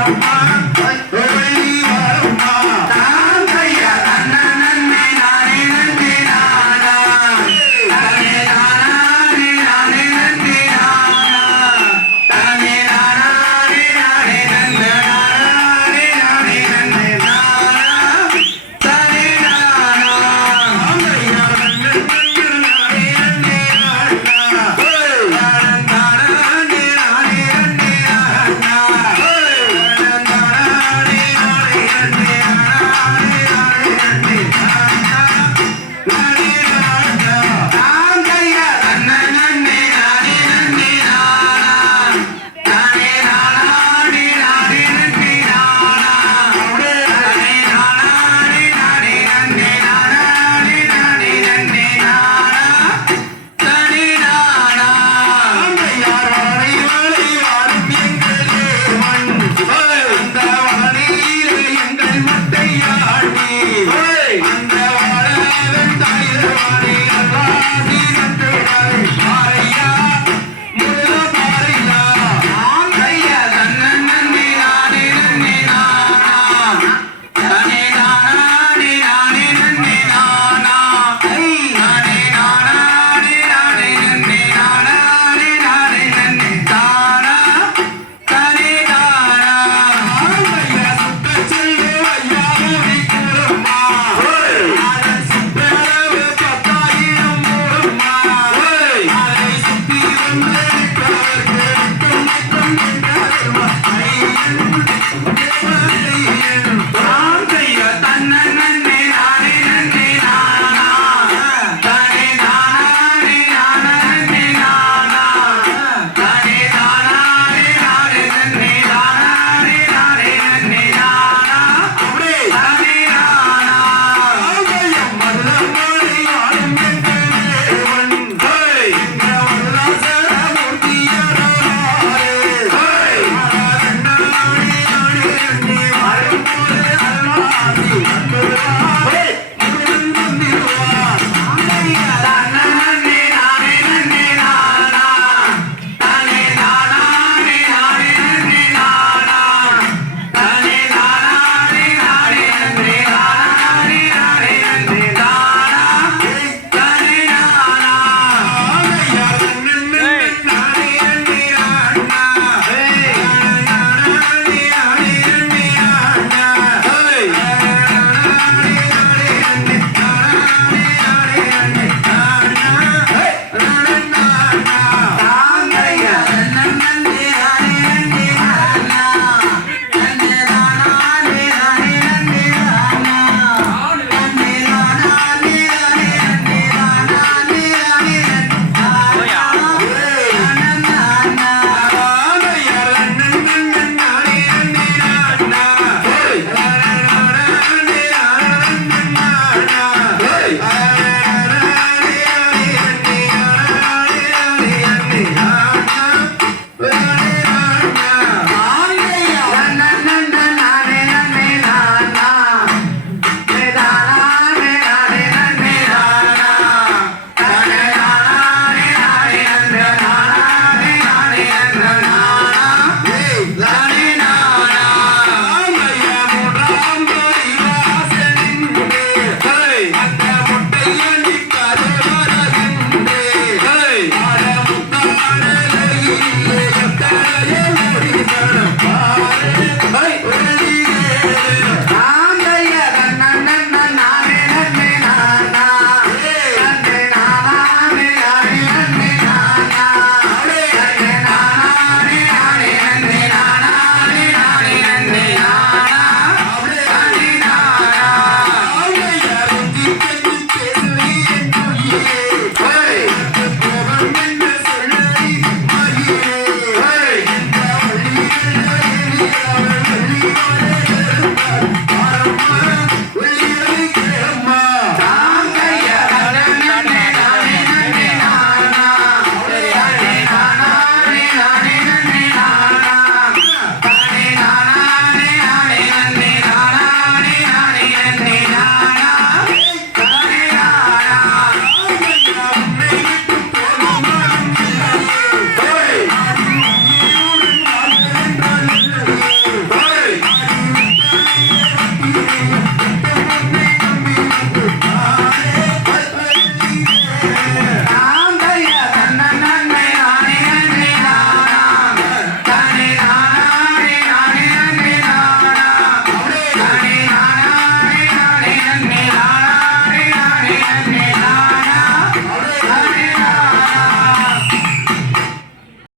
Bye.